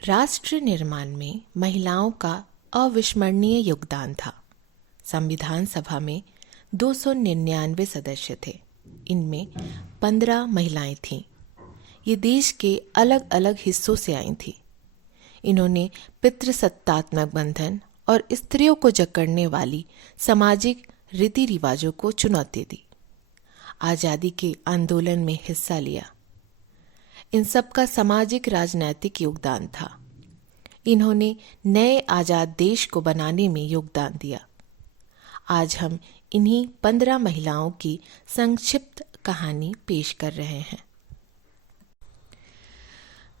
राष्ट्र निर्माण में महिलाओं का अविस्मरणीय योगदान था। संविधान सभा में 299 सदस्य थे। इनमें 15 महिलाएं थीं। ये देश के अलग अलग हिस्सों से आई थीं। इन्होंने पितृसत्तात्मक बंधन और स्त्रियों को जकड़ने वाली सामाजिक रीति रिवाजों को चुनौती दी। आज़ादी के आंदोलन में हिस्सा लिया। इन सब का सामाजिक राजनैतिक योगदान था। इन्होंने नए आज़ाद देश को बनाने में योगदान दिया। आज हम इन्हीं 15 महिलाओं की संक्षिप्त कहानी पेश कर रहे हैं।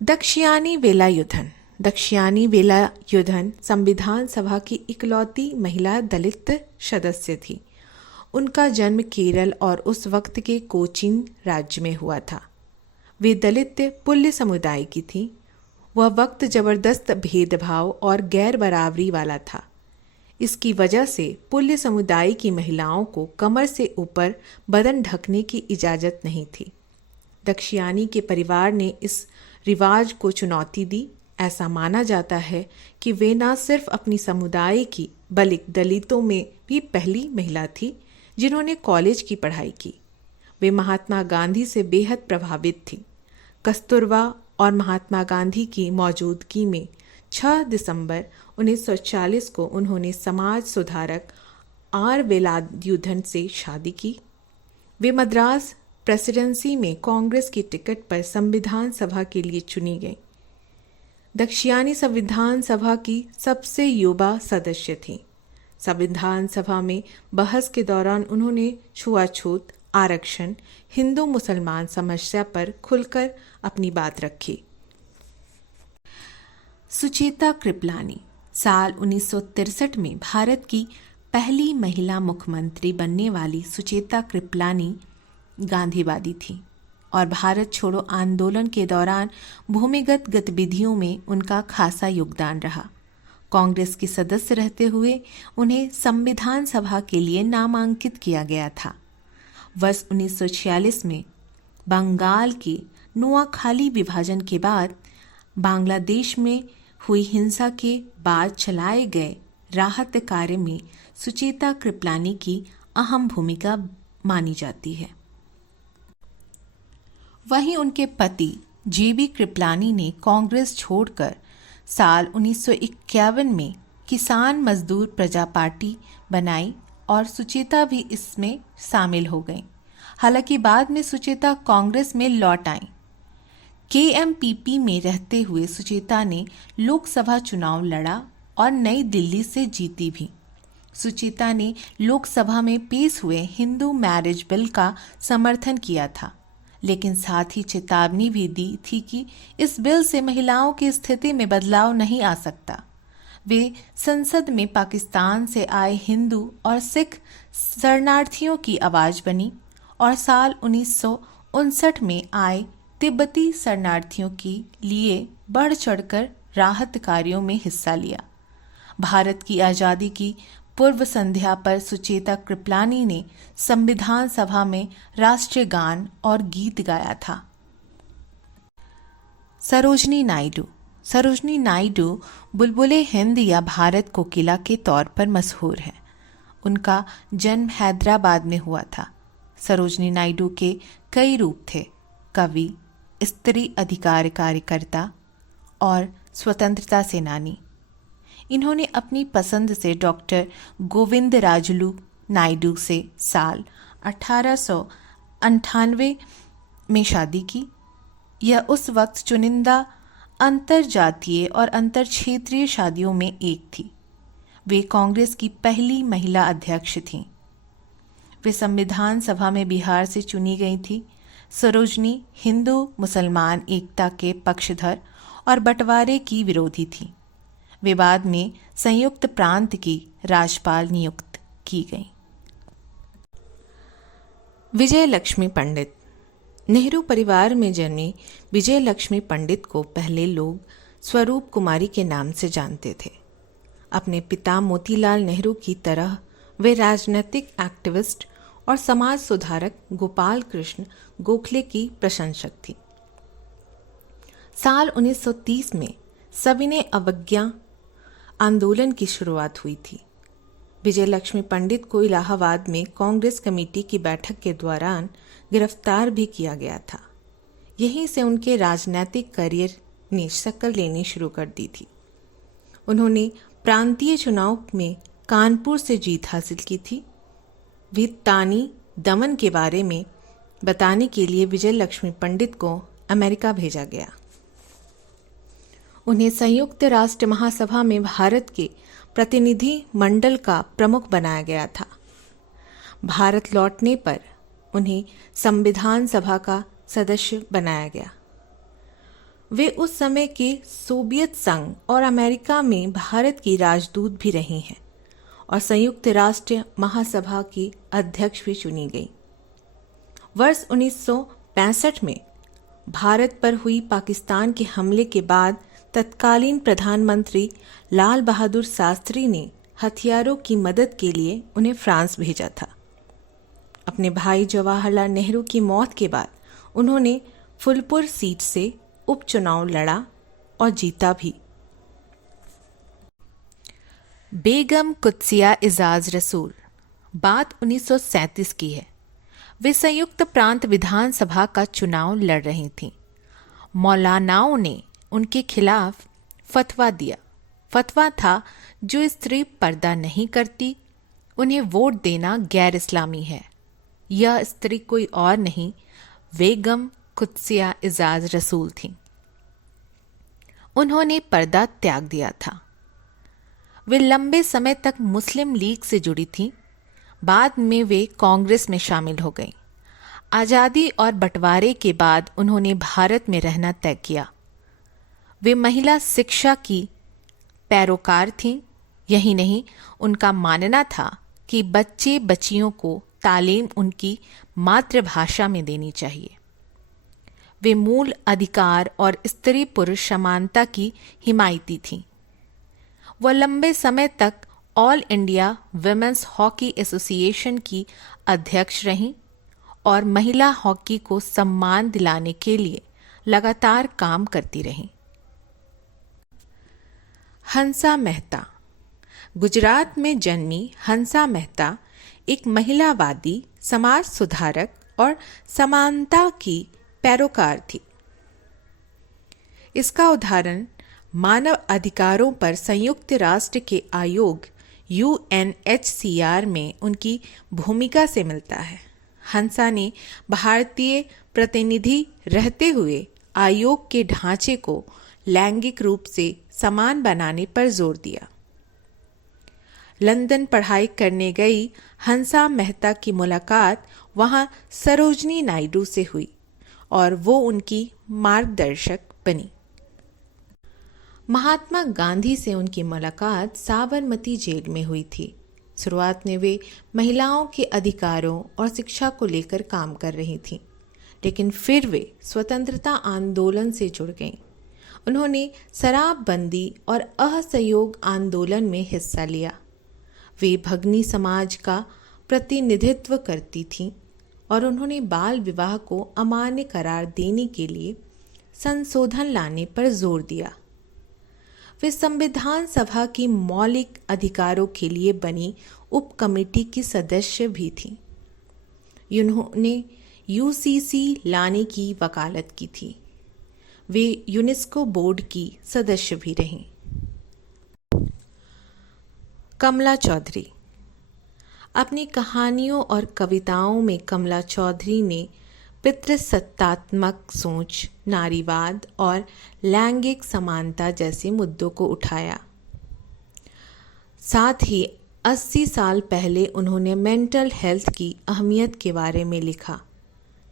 दक्षयानी वेलायुधन। दक्षयानी वेलायुधन संविधान सभा की इकलौती महिला दलित सदस्य थी। उनका जन्म केरल और उस वक्त के कोचीन राज्य में हुआ था। वे दलित पुल्य समुदाय की थी। वह वक्त जबरदस्त भेदभाव और गैर बराबरी वाला था। इसकी वजह से पुल्य समुदाय की महिलाओं को कमर से ऊपर बदन ढकने की इजाज़त नहीं थी। दक्षयानी के परिवार ने इस रिवाज को चुनौती दी। ऐसा माना जाता है कि वे न सिर्फ अपनी समुदाय की बल्कि दलितों में भी पहली महिला थी जिन्होंने कॉलेज की पढ़ाई की। वे महात्मा गांधी से बेहद प्रभावित थी। कस्तूरबा और महात्मा गांधी की मौजूदगी में 6 दिसंबर 1940 को उन्होंने समाज सुधारक आर वेलायुधन से शादी की। वे मद्रास प्रेसिडेंसी में कांग्रेस की टिकट पर संविधान सभा के लिए चुनी गई। दक्षयानी संविधान सभा की सबसे युवा सदस्य थीं। संविधान सभा में बहस के दौरान उन्होंने छुआछूत, आरक्षण, हिंदू मुसलमान समस्या पर खुलकर अपनी बात रखी। सुचेता कृपलानी। साल 1963 में भारत की पहली महिला मुख्यमंत्री बनने वाली सुचेता कृपलानी गांधीवादी थी और भारत छोड़ो आंदोलन के दौरान भूमिगत गतिविधियों में उनका खासा योगदान रहा। कांग्रेस की सदस्य रहते हुए उन्हें संविधान सभा के लिए नामांकित किया गया था। वर्ष 1946 में बंगाल के नोआखाली विभाजन के बाद बांग्लादेश में हुई हिंसा के बाद चलाए गए राहत कार्य में सुचेता कृपलानी की अहम भूमिका मानी जाती है। वहीं उनके पति जेबी कृपलानी ने कांग्रेस छोड़कर साल 1951 में किसान मजदूर प्रजा पार्टी बनाई और सुचेता भी इसमें शामिल हो गईं। हालांकि बाद में सुचेता कांग्रेस में लौट आईं। केएमपीपी में रहते हुए सुचेता ने लोकसभा चुनाव लड़ा और नई दिल्ली से जीती भी। सुचेता ने लोकसभा में पेश हुए हिंदू मैरिज बिल का समर्थन किया था, लेकिन साथ ही चेतावनी भी दी थी कि इस बिल से महिलाओं की स्थिति में बदलाव नहीं आ सकता। वे संसद में पाकिस्तान से आए हिंदू और सिख शरणार्थियों की आवाज बनी और साल 1959 में आए तिब्बती शरणार्थियों के लिए बढ़ चढ़कर राहत कार्यों में हिस्सा लिया। भारत की आज़ादी की पूर्व संध्या पर सुचेता कृपलानी ने संविधान सभा में राष्ट्रीय गान और गीत गाया था। सरोजनी नायडू। सरोजनी नायडू बुलबुले हिंद या भारत कोकिला के तौर पर मशहूर है। उनका जन्म हैदराबाद में हुआ था। सरोजनी नायडू के कई रूप थे: कवि, स्त्री अधिकार कार्यकर्ता और स्वतंत्रता सेनानी। इन्होंने अपनी पसंद से डॉक्टर गोविंदराजुलु नायडू से साल 1898 में शादी की। यह उस वक्त चुनिंदा अंतरजातीय और अंतर क्षेत्रीय शादियों में एक थी। वे कांग्रेस की पहली महिला अध्यक्ष थीं। वे संविधान सभा में बिहार से चुनी गई थी। सरोजनी हिंदू मुसलमान एकता के पक्षधर और बंटवारे की विरोधी थी। वे बाद में संयुक्त प्रांत की राज्यपाल नियुक्त की गई। विजय लक्ष्मी पंडित। नेहरू परिवार में जन्मी विजय लक्ष्मी पंडित को पहले लोग स्वरूप कुमारी के नाम से जानते थे। अपने पिता मोतीलाल नेहरू की तरह वे राजनीतिक एक्टिविस्ट और समाज सुधारक गोपाल कृष्ण गोखले की प्रशंसक थी। साल 1930 में सविनय अवज्ञा आंदोलन की शुरुआत हुई थी। विजय लक्ष्मी पंडित को इलाहाबाद में कांग्रेस कमेटी की बैठक के दौरान गिरफ्तार भी किया गया था। यहीं से उनके राजनीतिक करियर ने शक्ल लेनी शुरू कर दी थी। उन्होंने प्रांतीय चुनाव में कानपुर से जीत हासिल की थी। भित्तानी दमन के बारे में बताने के लिए विजय लक्ष्मी पंडित को अमेरिका भेजा गया। उन्हें संयुक्त राष्ट्र महासभा में भारत के प्रतिनिधि मंडल का प्रमुख बनाया गया था। भारत लौटने पर उन्हें संविधान सभा का सदस्य बनाया गया। वे उस समय के सोवियत संघ और अमेरिका में भारत की राजदूत भी रही हैं और संयुक्त राष्ट्र महासभा की अध्यक्ष भी चुनी गई। वर्ष 1965 में भारत पर हुई पाकिस्तान के हमले के बाद तत्कालीन प्रधानमंत्री लाल बहादुर शास्त्री ने हथियारों की मदद के लिए उन्हें फ्रांस भेजा था। अपने भाई जवाहरलाल नेहरू की मौत के बाद उन्होंने फुलपुर सीट से उपचुनाव लड़ा और जीता भी। बेगम कुत्सिया इजाज रसूल, बात 1937 की है। वे संयुक्त प्रांत विधानसभा का चुनाव लड़ रही थीं। मौलानाओं ने उनके खिलाफ फतवा दिया। फतवा था, जो स्त्री पर्दा नहीं करती उन्हें वोट देना गैर इस्लामी है। यह स्त्री कोई और नहीं, बेगम कुत्सिया इजाज रसूल थीं। उन्होंने पर्दा त्याग दिया था। वे लंबे समय तक मुस्लिम लीग से जुड़ी थीं। बाद में वे कांग्रेस में शामिल हो गईं। आज़ादी और बंटवारे के बाद उन्होंने भारत में रहना तय किया। वे महिला शिक्षा की पैरोकार थीं। यही नहीं, उनका मानना था कि बच्चे बच्चियों को तालीम उनकी मातृभाषा में देनी चाहिए। वे मूल अधिकार और स्त्री पुरुष समानता की हिमायती थीं। वह लंबे समय तक all India women's hockey association की अध्यक्ष रहीं और महिला हॉकी को सम्मान दिलाने के लिए लगातार काम करती रहीं। हंसा मेहता, गुजरात में जन्मी हंसा मेहता एक महिलावादी, समाज सुधारक और समानता की पैरोकार थी। इसका उदाहरण मानव अधिकारों पर संयुक्त राष्ट्र के आयोग UNHCR में उनकी भूमिका से मिलता है। हंसा ने भारतीय प्रतिनिधि रहते हुए आयोग के ढांचे को लैंगिक रूप से समान बनाने पर जोर दिया। लंदन पढ़ाई करने गई हंसा मेहता की मुलाकात वहां सरोजनी नायडू से हुई और वो उनकी मार्गदर्शक बनी। महात्मा गांधी से उनकी मुलाकात साबरमती जेल में हुई थी। शुरुआत में वे महिलाओं के अधिकारों और शिक्षा को लेकर काम कर रही थीं, लेकिन फिर वे स्वतंत्रता आंदोलन से जुड़ गईं। उन्होंने शराबबंदी और असहयोग आंदोलन में हिस्सा लिया। वे भगनी समाज का प्रतिनिधित्व करती थीं और उन्होंने बाल विवाह को अमान्य करार देने के लिए संशोधन लाने पर जोर दिया। वे संविधान सभा की मौलिक अधिकारों के लिए बनी उप कमेटी की सदस्य भी थीं। उन्होंने UCC लाने की वकालत की थी। वे यूनेस्को बोर्ड की सदस्य भी रहीं। कमला चौधरी, अपनी कहानियों और कविताओं में कमला चौधरी ने पितृसत्तात्मक सोच, नारीवाद और लैंगिक समानता जैसे मुद्दों को उठाया। साथ ही 80 साल पहले उन्होंने मेंटल हेल्थ की अहमियत के बारे में लिखा,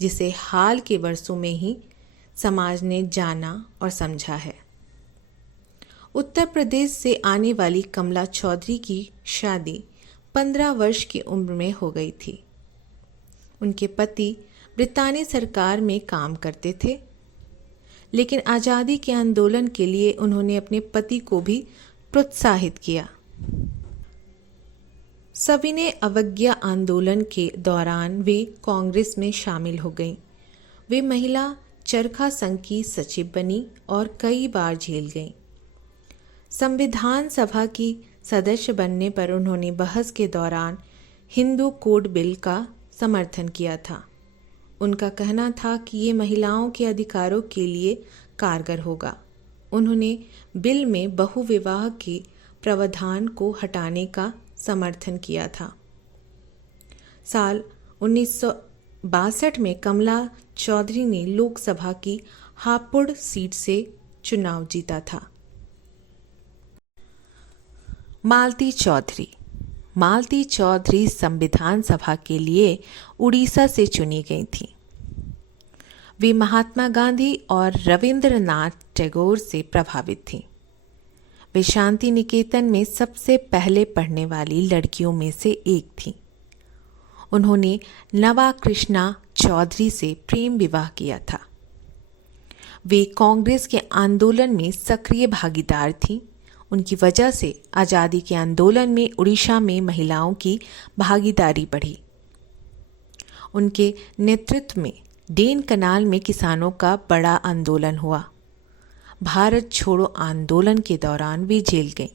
जिसे हाल के वर्षों में ही समाज ने जाना और समझा है। उत्तर प्रदेश से आने वाली कमला चौधरी की शादी 15 वर्ष की उम्र में हो गई थी। उनके पति ब्रितानी सरकार में काम करते थे, लेकिन आज़ादी के आंदोलन के लिए उन्होंने अपने पति को भी प्रोत्साहित किया। सविनय अवज्ञा आंदोलन के दौरान वे कांग्रेस में शामिल हो गईं। वे महिला चरखा संघ की सचिव बनी और कई बार जेल गईं। संविधान सभा की सदस्य बनने पर उन्होंने बहस के दौरान हिंदू कोड बिल का समर्थन किया था। उनका कहना था कि ये महिलाओं के अधिकारों के लिए कारगर होगा। उन्होंने बिल में बहुविवाह के प्रावधान को हटाने का समर्थन किया था। साल 1962 में कमला चौधरी ने लोकसभा की हापुड़ सीट से चुनाव जीता था। मालती चौधरी संविधान सभा के लिए उड़ीसा से चुनी गई थी। वे महात्मा गांधी और रविंद्रनाथ टैगोर से प्रभावित थीं। वे शांति निकेतन में सबसे पहले पढ़ने वाली लड़कियों में से एक थीं। उन्होंने नवा कृष्णा चौधरी से प्रेम विवाह किया था। वे कांग्रेस के आंदोलन में सक्रिय भागीदार थीं। उनकी वजह से आज़ादी के आंदोलन में उड़ीसा में महिलाओं की भागीदारी बढ़ी। उनके नेतृत्व में डेन कनाल में किसानों का बड़ा आंदोलन हुआ। भारत छोड़ो आंदोलन के दौरान वे जेल गईं।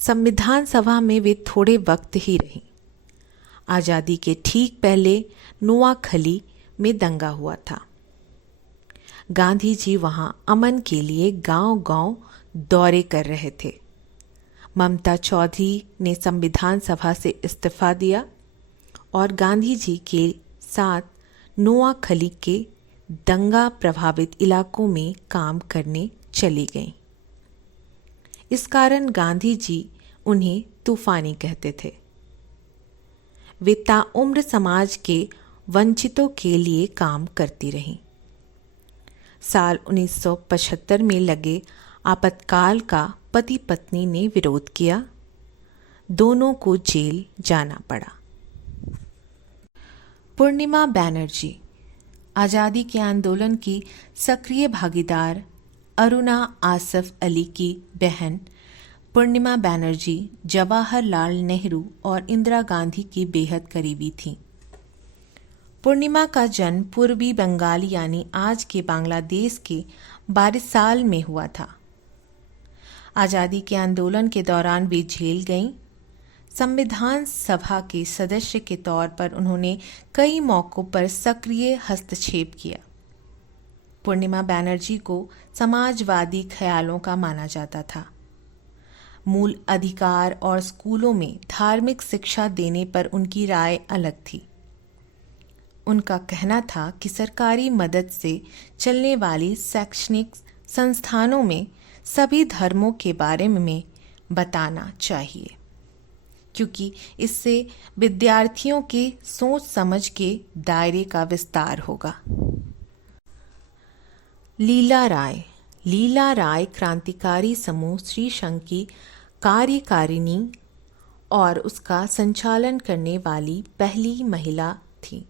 संविधान सभा में वे थोड़े वक्त ही रहीं। आज़ादी के ठीक पहले नोआखली में दंगा हुआ था। गांधी जी वहां अमन के लिए गांव-गांव दौरे कर रहे थे। ममता चौधरी ने संविधान सभा से इस्तीफा दिया और गांधी जी के साथ नोआखली के दंगा प्रभावित इलाकों में काम करने चली गईं। इस कारण गांधी जी उन्हें तूफानी कहते थे। वे ताउम्र समाज के वंचितों के लिए काम करती रहीं। साल 1975 में लगे आपातकाल का पति पत्नी ने विरोध किया। दोनों को जेल जाना पड़ा। पूर्णिमा बनर्जी आज़ादी के आंदोलन की सक्रिय भागीदार अरुणा आसफ अली की बहन पूर्णिमा बनर्जी जवाहरलाल नेहरू और इंदिरा गांधी की बेहद करीबी थीं। पूर्णिमा का जन्म पूर्वी बंगाल यानी आज के बांग्लादेश के बारिसाल में हुआ था। आज़ादी के आंदोलन के दौरान वे जेल गईं। संविधान सभा के सदस्य के तौर पर उन्होंने कई मौक़ों पर सक्रिय हस्तक्षेप किया। पूर्णिमा बनर्जी को समाजवादी ख्यालों का माना जाता था। मूल अधिकार और स्कूलों में धार्मिक शिक्षा देने पर उनकी राय अलग थी। उनका कहना था कि सरकारी मदद से चलने वाली शैक्षणिक संस्थानों में सभी धर्मों के बारे में बताना चाहिए, क्योंकि इससे विद्यार्थियों के सोच समझ के दायरे का विस्तार होगा। लीला राय क्रांतिकारी समूह श्री संघ की कार्यकारिणी और उसका संचालन करने वाली पहली महिला थी।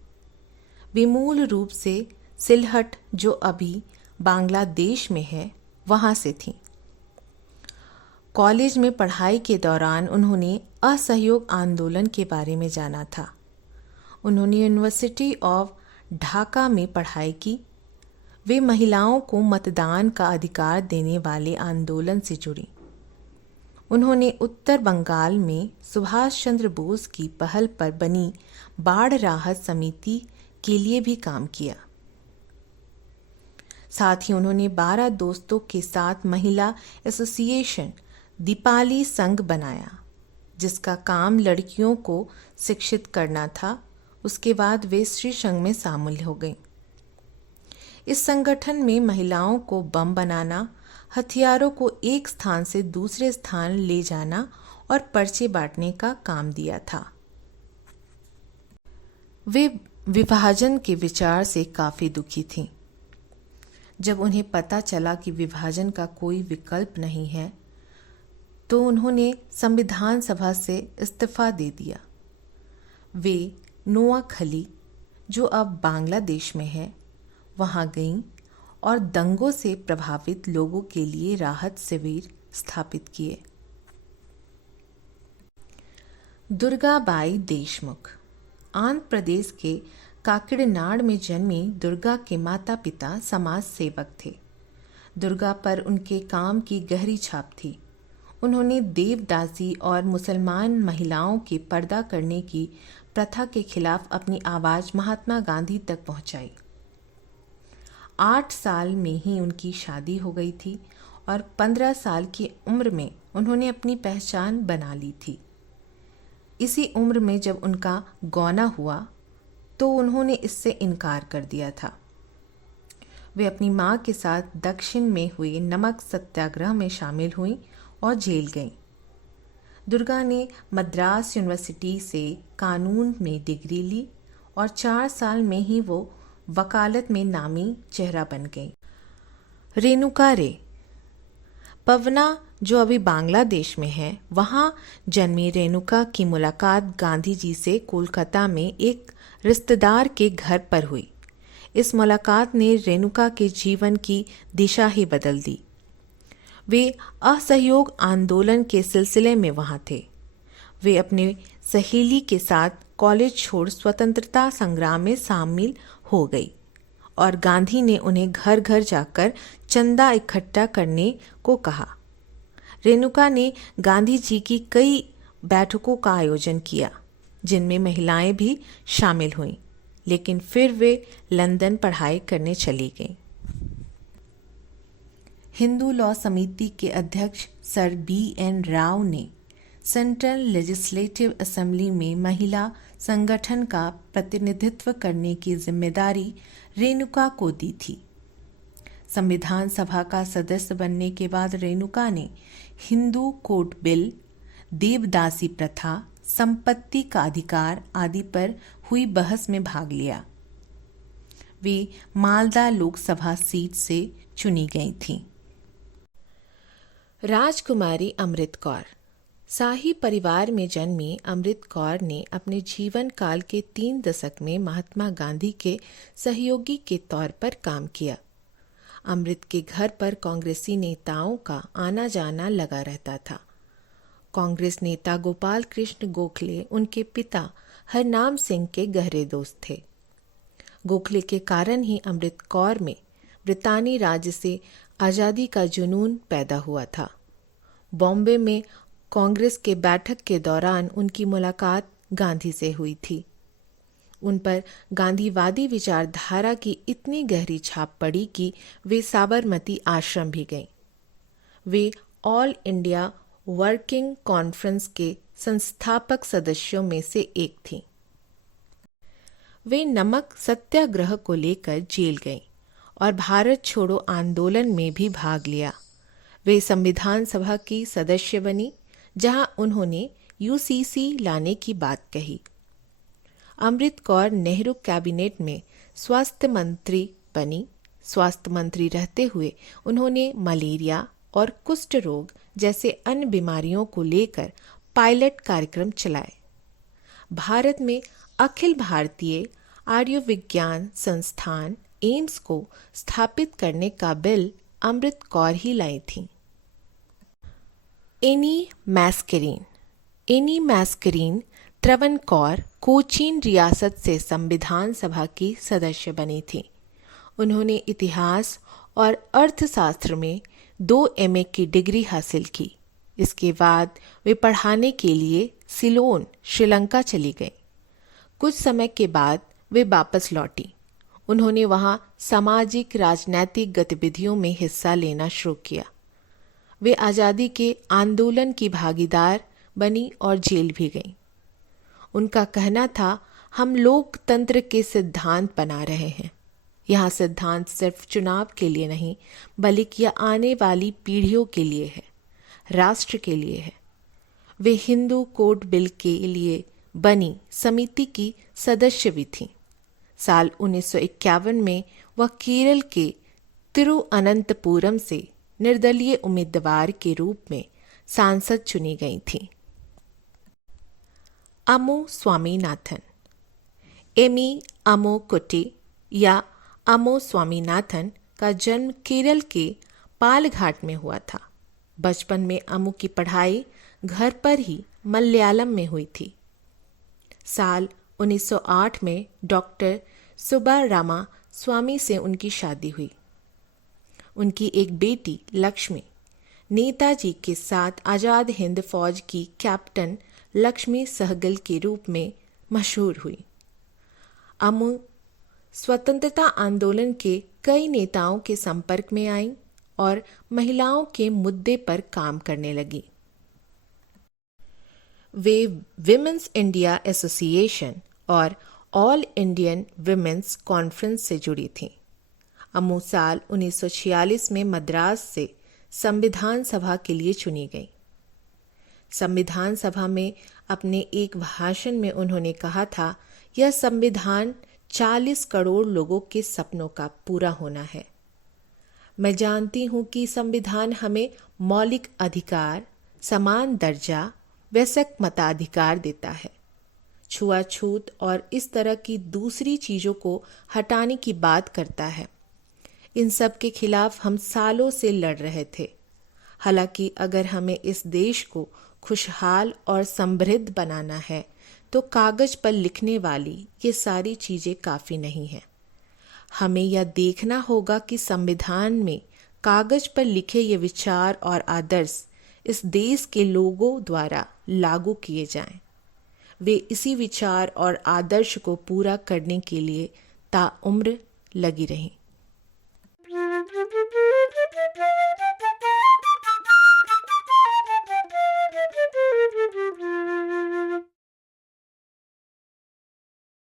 वे मूल रूप से सिलहट, जो अभी बांग्लादेश में है, वहाँ से थीं। कॉलेज में पढ़ाई के दौरान उन्होंने असहयोग आंदोलन के बारे में जाना था। उन्होंने यूनिवर्सिटी ऑफ ढाका में पढ़ाई की। वे महिलाओं को मतदान का अधिकार देने वाले आंदोलन से जुड़ी। उन्होंने उत्तर बंगाल में सुभाष चंद्र बोस की पहल पर बनी बाढ़ राहत समिति के लिए भी काम किया। साथ ही उन्होंने 12 दोस्तों के साथ महिला एसोसिएशन दीपाली संघ बनाया, जिसका काम लड़कियों को शिक्षित करना था। उसके बाद वे श्री संघ में शामिल हो गईं। इस संगठन में महिलाओं को बम बनाना, हथियारों को एक स्थान से दूसरे स्थान ले जाना और पर्चे बांटने का काम दिया था। वे विभाजन के विचार से काफ़ी दुखी थीं। जब उन्हें पता चला कि विभाजन का कोई विकल्प नहीं है, तो उन्होंने संविधान सभा से इस्तीफा दे दिया। वे नोआखली, जो अब बांग्लादेश में है, वहां गईं और दंगों से प्रभावित लोगों के लिए राहत शिविर स्थापित किए। दुर्गाबाई देशमुख आंध्र प्रदेश के काकिड़नाड में जन्मी दुर्गा के माता पिता समाज सेवक थे। दुर्गा पर उनके काम की गहरी छाप थी। उन्होंने देवदासी और मुसलमान महिलाओं के पर्दा करने की प्रथा के खिलाफ अपनी आवाज़ महात्मा गांधी तक पहुंचाई। 8 साल में ही उनकी शादी हो गई थी और 15 साल की उम्र में उन्होंने अपनी पहचान बना ली थी। इसी उम्र में जब उनका गौना हुआ तो उन्होंने इससे इनकार कर दिया था। वे अपनी मां के साथ दक्षिण में हुए नमक सत्याग्रह में शामिल हुईं और जेल गईं। दुर्गा ने मद्रास यूनिवर्सिटी से कानून में डिग्री ली और 4 साल में ही वो वकालत में नामी चेहरा बन गई। रेणुका रे पवना, जो अभी बांग्लादेश में है, वहाँ जन्मी रेणुका की मुलाकात गांधी जी से कोलकाता में एक रिश्तेदार के घर पर हुई। इस मुलाकात ने रेणुका के जीवन की दिशा ही बदल दी। वे असहयोग आंदोलन के सिलसिले में वहाँ थे। वे अपने सहेली के साथ कॉलेज छोड़ स्वतंत्रता संग्राम में शामिल हो गई और गांधी ने उन्हें घर घर जाकर चंदा इकट्ठा करने को कहा। रेणुका ने गांधी जी की कई बैठकों का आयोजन किया जिनमें महिलाएं भी शामिल हुईं, लेकिन फिर वे लंदन पढ़ाई करने चली गईं। हिंदू लॉ समिति के अध्यक्ष सर B.N. राव ने सेंट्रल लेजिस्लेटिव असेंबली में महिला संगठन का प्रतिनिधित्व करने की जिम्मेदारी रेणुका को दी थी। संविधान सभा का सदस्य बनने के बाद रेणुका ने हिंदू कोड बिल, देवदासी प्रथा, संपत्ति का अधिकार आदि पर हुई बहस में भाग लिया। वे मालदा लोकसभा सीट से चुनी गई थीं। राजकुमारी अमृत कौर शाही परिवार में जन्मी अमृत कौर ने अपने जीवन काल के 3 दशक में महात्मा गांधी के सहयोगी के तौर पर काम किया। अमृत के घर पर कांग्रेसी नेताओं का आना जाना लगा रहता था। कांग्रेस नेता गोपाल कृष्ण गोखले उनके पिता हरनाम सिंह के गहरे दोस्त थे। गोखले के कारण ही अमृत कौर में ब्रितानी राज्य से आज़ादी का जुनून पैदा हुआ था। बॉम्बे में कांग्रेस के बैठक के दौरान उनकी मुलाकात गांधी से हुई थी। उन पर गांधीवादी विचारधारा की इतनी गहरी छाप पड़ी कि वे साबरमती आश्रम भी गईं। वे ऑल इंडिया वर्किंग कॉन्फ्रेंस के संस्थापक सदस्यों में से एक थीं। वे नमक सत्याग्रह को लेकर जेल गईं और भारत छोड़ो आंदोलन में भी भाग लिया। वे संविधान सभा की सदस्य बनी, जहां उन्होंने यूसीसी लाने की बात कही। अमृत कौर नेहरू कैबिनेट में स्वास्थ्य मंत्री बनी। स्वास्थ्य मंत्री रहते हुए उन्होंने मलेरिया और कुष्ठ रोग जैसे अन्य बीमारियों को लेकर पायलट कार्यक्रम चलाए। भारत में अखिल भारतीय आयुर्विज्ञान संस्थान एम्स को स्थापित करने का बिल अमृत कौर ही लाई थी। एनी मैस्करीन त्रवणकोर कोचीन रियासत से संविधान सभा की सदस्य बनी थी। उन्होंने इतिहास और अर्थशास्त्र में 2 MA की डिग्री हासिल की। इसके बाद वे पढ़ाने के लिए सिलोन, श्रीलंका चली गईं। कुछ समय के बाद वे वापस लौटी। उन्होंने वहां सामाजिक राजनैतिक गतिविधियों में हिस्सा लेना शुरू किया। वे आज़ादी के आंदोलन की भागीदार बनी और जेल भी गईं। उनका कहना था, हम लोकतंत्र के सिद्धांत बना रहे हैं। यह सिद्धांत सिर्फ चुनाव के लिए नहीं, बल्कि यह आने वाली पीढ़ियों के लिए है, राष्ट्र के लिए है। वे हिंदू कोड बिल के लिए बनी समिति की सदस्य भी थीं। साल 1951 में वह केरल के तिरुअनंतपुरम से निर्दलीय उम्मीदवार के रूप में सांसद चुनी गई थीं। अमो स्वामीनाथन एमी अमो कुटी या अमो स्वामीनाथन का जन्म केरल के पालघाट में हुआ था। बचपन में अमो की पढ़ाई घर पर ही मलयालम में हुई थी। साल 1908 में डॉक्टर सुब्बारामा स्वामी से उनकी शादी हुई। उनकी एक बेटी लक्ष्मी नेताजी के साथ आज़ाद हिंद फौज की कैप्टन लक्ष्मी सहगल के रूप में मशहूर हुई। अमू स्वतंत्रता आंदोलन के कई नेताओं के संपर्क में आई और महिलाओं के मुद्दे पर काम करने लगी। वे विमेंस इंडिया एसोसिएशन और ऑल इंडियन विमेंस कॉन्फ्रेंस से जुड़ी थीं। अमू साल 1946 में मद्रास से संविधान सभा के लिए चुनी गई। संविधान सभा में अपने एक भाषण में उन्होंने कहा था, यह संविधान 40 करोड़ लोगों के सपनों का पूरा होना है। मैं जानती हूँ कि संविधान हमें मौलिक अधिकार, समान दर्जा, वयस्क मताधिकार देता है। छुआछूत और इस तरह की दूसरी चीज़ों को हटाने की बात करता है। इन सब के खिलाफ हम सालों से लड़ रहे थे। हालांकि अगर हमें इस देश को खुशहाल और समृद्ध बनाना है तो कागज पर लिखने वाली ये सारी चीज़ें काफ़ी नहीं हैं। हमें यह देखना होगा कि संविधान में कागज पर लिखे ये विचार और आदर्श इस देश के लोगों द्वारा लागू किए जाएं। वे इसी विचार और आदर्श को पूरा करने के लिए ताउम्र लगी रहीं।